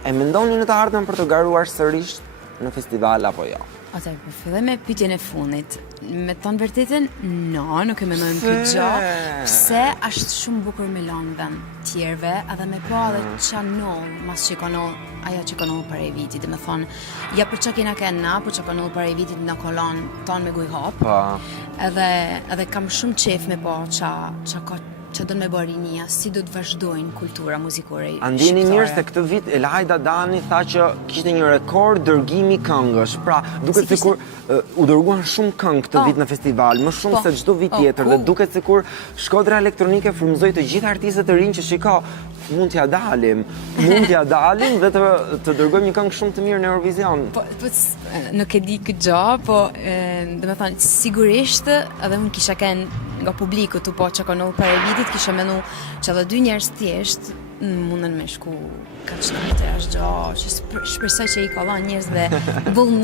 E mendoni në të ardhmen për të garuar sërish në festival apo jo? Ose, po filloj me pyetjen e fundit. Me të thënë vërtetën, no, nuk e mendoj këtë gjë. Pse është shumë bukur me lanë vend tjerëve, edhe me po edhe çanol, mas që kanol, ajo që kanol para e vitit, dhe me thonë, ja për që kena kena, për që kanol para e vitit në kolon tonë me guj hop. Edhe kam shumë qef me po që do me bërë rinia, si do të vazhdojnë kultura muzikore shqiptare. Ndjeni mirë se këtë vit Elajda Dani tha që kishte një rekord dërgimi këngësh. Pra, duket sikur u dërguan shumë këngë këtë vit në festival, më shumë se çdo vit tjetër, dhe duket sikur Shkodra Elektronike frymëzoi të gjithë artistët e rinj që shiko, mund t'ja dalim dhe të dërgojmë një këngë shumë të mirë në Eurovision. Nuk e di këtë gjë, po dhe me thënë, sigurisht edhe unë kisha kenë nga publiku të po që konohë për e vitit, kisha menu që edhe 2 njerëz thjesht mundën me shku ka qëtë, është gjë që shpresoj që i ka dhënë njerëzve vullnet.